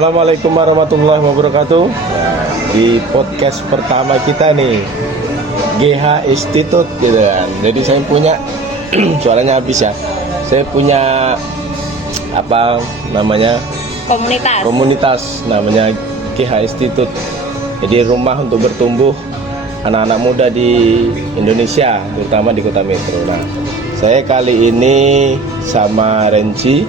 Assalamualaikum warahmatullahi wabarakatuh. Nah, di podcast pertama kita nih, GH Institute gitu kan. Jadi saya punya suaranya habis ya. Saya punya apa namanya? Komunitas namanya GH Institute. Jadi rumah untuk bertumbuh anak-anak muda di Indonesia, terutama di Kota Metro. Nah, saya kali ini sama Renci.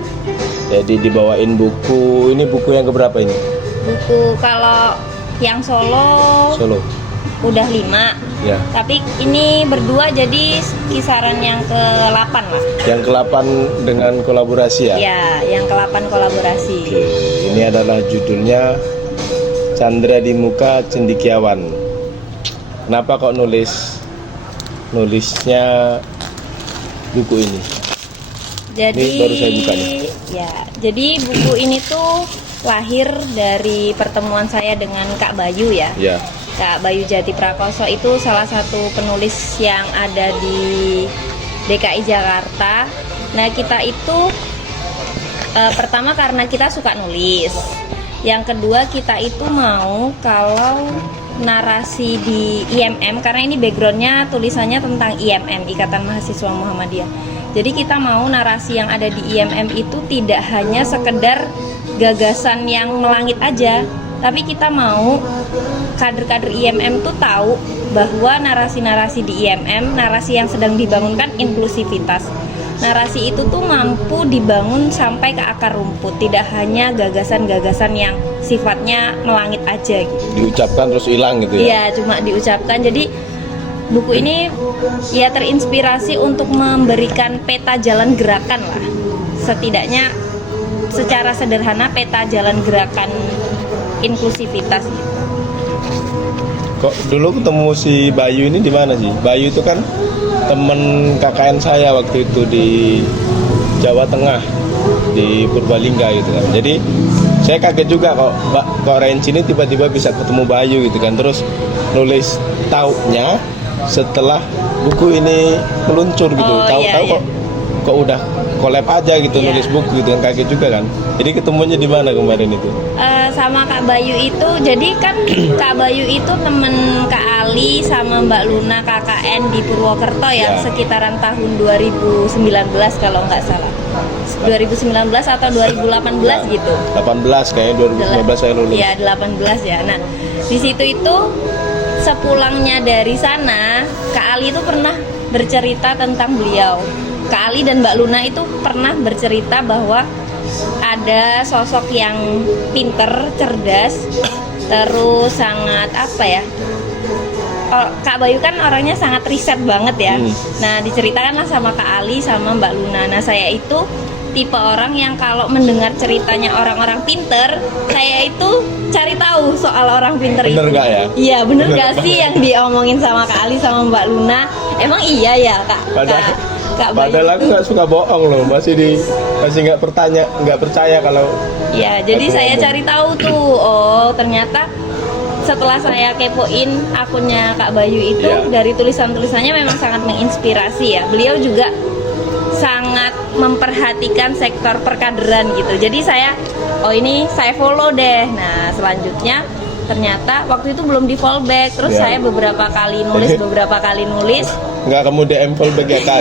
Jadi dibawain buku. Ini buku yang keberapa ini? Buku kalau yang Solo udah 5 ya. Tapi ini berdua jadi kisaran yang ke-8 lah. Yang ke-8 dengan kolaborasi ya? Ya, yang ke-8 kolaborasi. Oke. Ini adalah judulnya Chandra di Muka Cendekiawan. Kenapa kok nulisnya buku ini? Jadi ini baru saya buka nih. Ya, jadi buku ini tuh lahir dari pertemuan saya dengan Kak Bayu ya. Ya. Kak Bayu Jati Prakoso itu salah satu penulis yang ada di DKI Jakarta. Nah, kita itu pertama karena kita suka nulis. Yang kedua, kita itu mau kalau narasi di IMM, karena ini backgroundnya tulisannya tentang IMM, Ikatan Mahasiswa Muhammadiyah. Jadi kita mau narasi yang ada di IMM itu tidak hanya sekedar gagasan yang melangit aja, tapi kita mau kader-kader IMM tuh tahu bahwa narasi-narasi di IMM, narasi yang sedang dibangunkan inklusivitas. Narasi itu tuh mampu dibangun sampai ke akar rumput, tidak hanya gagasan-gagasan yang sifatnya melangit aja gitu. Diucapkan terus hilang gitu ya? Iya, cuma diucapkan. Jadi buku ini ya terinspirasi untuk memberikan peta jalan gerakan lah. Setidaknya secara sederhana peta jalan gerakan inklusivitas gitu. Kok dulu ketemu si Bayu ini di mana sih? Bayu itu kan temen KKN saya waktu itu di Jawa Tengah, di Purbalingga gitu kan. Jadi saya kaget juga kok Renci ini tiba-tiba bisa ketemu Bayu gitu kan. Terus nulis taunya setelah buku ini meluncur gitu. Tahu-tahu iya. kok udah collab aja gitu, Iya. nulis buku gitu kan, kaget juga kan. Jadi ketemunya di mana kemarin itu? Sama Kak Bayu itu, jadi kan Kak Bayu itu temen Kak Ali sama Mbak Luna KKN di Purwokerto ya, sekitaran tahun 2019 kalau nggak salah. 2019 atau 2018 gitu. 18 kayaknya 2015 saya lulus. Iya, 18 ya. Nah, di situ itu sepulangnya dari sana, Kak Ali itu pernah bercerita tentang beliau. Kak Ali dan Mbak Luna itu pernah bercerita bahwa ada sosok yang pinter, cerdas, terus sangat apa ya? Kak Bayu kan orangnya sangat riset banget ya. Nah, diceritakanlah sama Kak Ali sama Mbak Luna. Nah, saya itu tipe orang yang kalau mendengar ceritanya orang-orang pinter, saya itu cari tahu soal orang pinter itu. Bener nggak ya? Iya, bener nggak sih yang diomongin sama Kak Ali sama Mbak Luna? Emang iya ya, Kak? Padahal aku nggak suka bohong loh, masih nggak percaya kalau. Ya, jadi saya cari tahu tuh. Oh, ternyata setelah saya kepoin akunnya Kak Bayu itu, dari tulisan-tulisannya memang sangat menginspirasi ya. Beliau juga sangat memperhatikan sektor perkaderan gitu. Jadi saya follow deh. Nah, selanjutnya ternyata waktu itu belum di fallback. Terus saya beberapa kali nulis. Nggak kamu DM fallback ya Kak?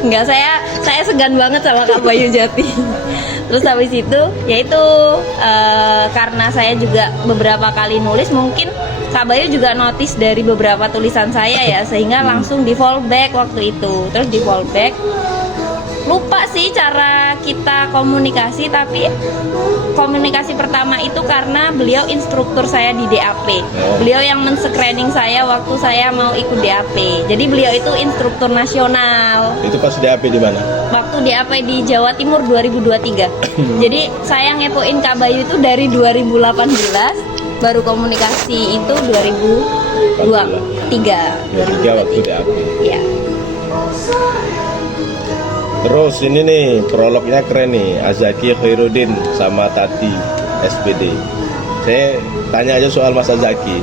Enggak, saya segan banget sama Kak Bayu Jati. Terus habis itu yaitu karena saya juga beberapa kali nulis, mungkin Kak Bayu juga notice dari beberapa tulisan saya ya, sehingga langsung di fallback waktu itu. Terus di fallback, lupa sih cara kita komunikasi, tapi komunikasi pertama itu karena beliau instruktur saya di DAP. Beliau yang men-screening saya waktu saya mau ikut DAP. Jadi beliau itu instruktur nasional. Itu pas DAP di mana? Waktu DAP di Jawa Timur 2023. Jadi saya ngepoin Kak Bayu itu dari 2018, baru komunikasi itu 2023. 2023 waktu DAP. Iya. Terus ini nih prolognya keren nih, Azaki Khairuddin sama Tati SPD. Saya tanya aja soal Mas Azaki,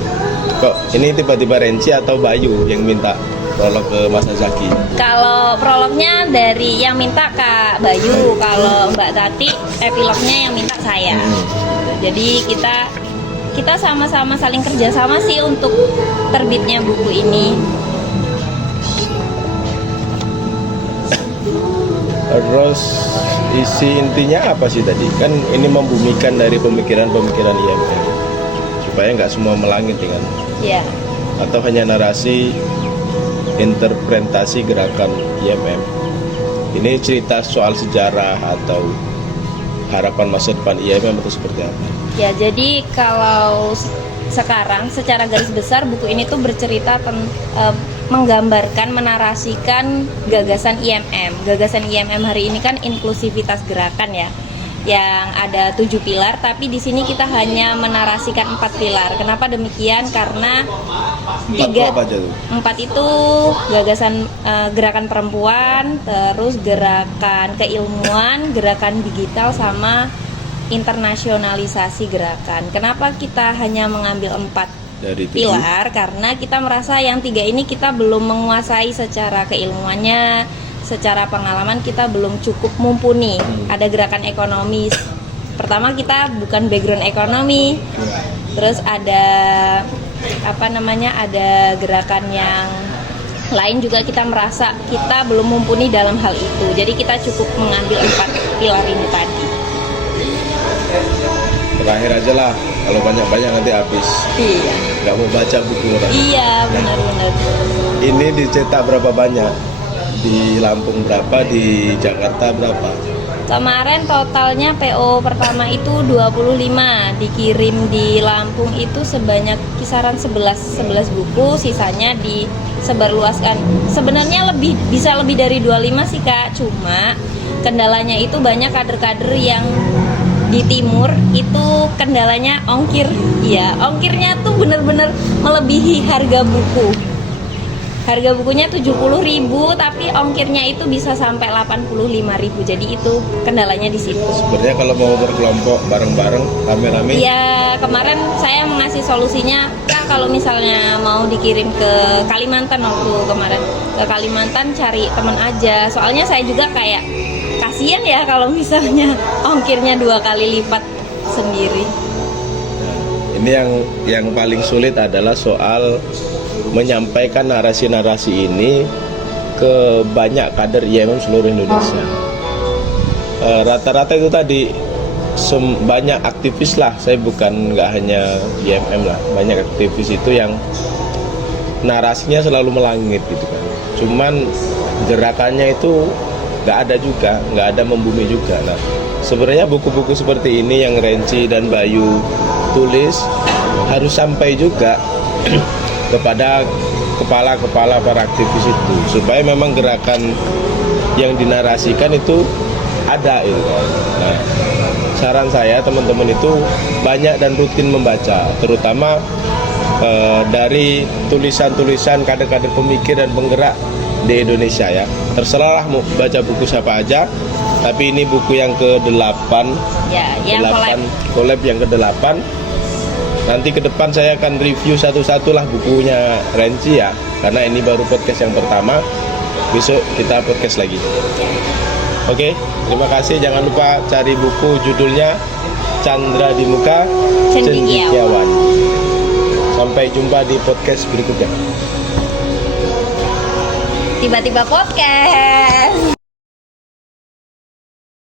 kok ini tiba-tiba Renci atau Bayu yang minta prolog ke Mas Zaki. Kalau prolognya dari yang minta Kak Bayu, kalau Mbak Tati epilognya yang minta saya. Jadi kita sama-sama saling kerjasama sih untuk terbitnya buku ini. Terus isi intinya apa sih tadi? Kan ini membumikan dari pemikiran-pemikiran IMM supaya nggak semua melangit dengan Ya, atau hanya narasi interpretasi gerakan IMM. Ini cerita soal sejarah atau harapan masa depan IMM atau seperti apa? ya jadi kalau sekarang secara garis besar buku ini tuh bercerita menggambarkan, menarasikan gagasan IMM. Gagasan IMM hari ini kan inklusivitas gerakan ya, yang ada 7 pilar, tapi di sini kita hanya menarasikan 4 pilar. Kenapa demikian? Karena 4 itu gagasan gerakan perempuan, terus gerakan keilmuan, gerakan digital, sama internasionalisasi gerakan. Kenapa kita hanya mengambil 4 dari pilar? Karena kita merasa yang 3 ini kita belum menguasai secara keilmuannya, secara pengalaman kita belum cukup mumpuni. Ada gerakan ekonomi. Pertama, kita bukan background ekonomi. Terus ada ada gerakan yang lain juga kita merasa kita belum mumpuni dalam hal itu. Jadi kita cukup mengambil 4 pilar ini tadi. Terakhir aja lah, kalau banyak-banyak nanti habis. Iya. Nggak mau baca buku orang. Iya, benar-benar. Ini dicetak berapa banyak? Di Lampung berapa? Di Jakarta berapa? Kemarin totalnya PO pertama itu 25, dikirim di Lampung itu sebanyak kisaran 11 buku, sisanya disebarluaskan. Sebenarnya bisa lebih dari 25 sih Kak, cuma kendalanya itu banyak kader-kader yang di timur itu kendalanya ongkir. Iya, ongkirnya tuh bener-bener melebihi harga buku. Harga bukunya 70.000, tapi ongkirnya itu bisa sampai 85.000. Jadi itu kendalanya di situ. Sebenarnya kalau mau berkelompok bareng-bareng, rame-rame. Iya, kemarin saya mengasih solusinya, Kak, kalau misalnya mau dikirim ke Kalimantan waktu kemarin. Ke Kalimantan cari teman aja. Soalnya saya juga kayak kasihan ya kalau misalnya ongkirnya 2 kali lipat sendiri. Ini yang paling sulit adalah soal menyampaikan narasi-narasi ini ke banyak kader IMM seluruh Indonesia. Rata-rata itu tadi banyak aktivis lah. Saya nggak hanya IMM lah, banyak aktivis itu yang narasinya selalu melangit gitu kan. Cuman gerakannya itu nggak ada juga, nggak ada membumi juga. Nah, sebenarnya buku-buku seperti ini yang Renci dan Bayu tulis harus sampai juga kepada kepala-kepala para aktivis itu, supaya memang gerakan yang dinarasikan itu ada gitu kan. Nah, saran saya teman-teman itu banyak dan rutin membaca, terutama dari tulisan-tulisan kader-kader pemikir dan penggerak di Indonesia ya. Terserahlah mau baca buku siapa aja, tapi ini buku yang ke-8 Ya, yang collab yang ke-8. Nanti ke depan saya akan review satu-satu lah bukunya Renci ya, karena ini baru podcast yang pertama. Besok kita podcast lagi. Oke, terima kasih. Jangan lupa cari buku, judulnya Chandra di Muka, Cendekiawan. Sampai jumpa di podcast berikutnya. Tiba-tiba podcast.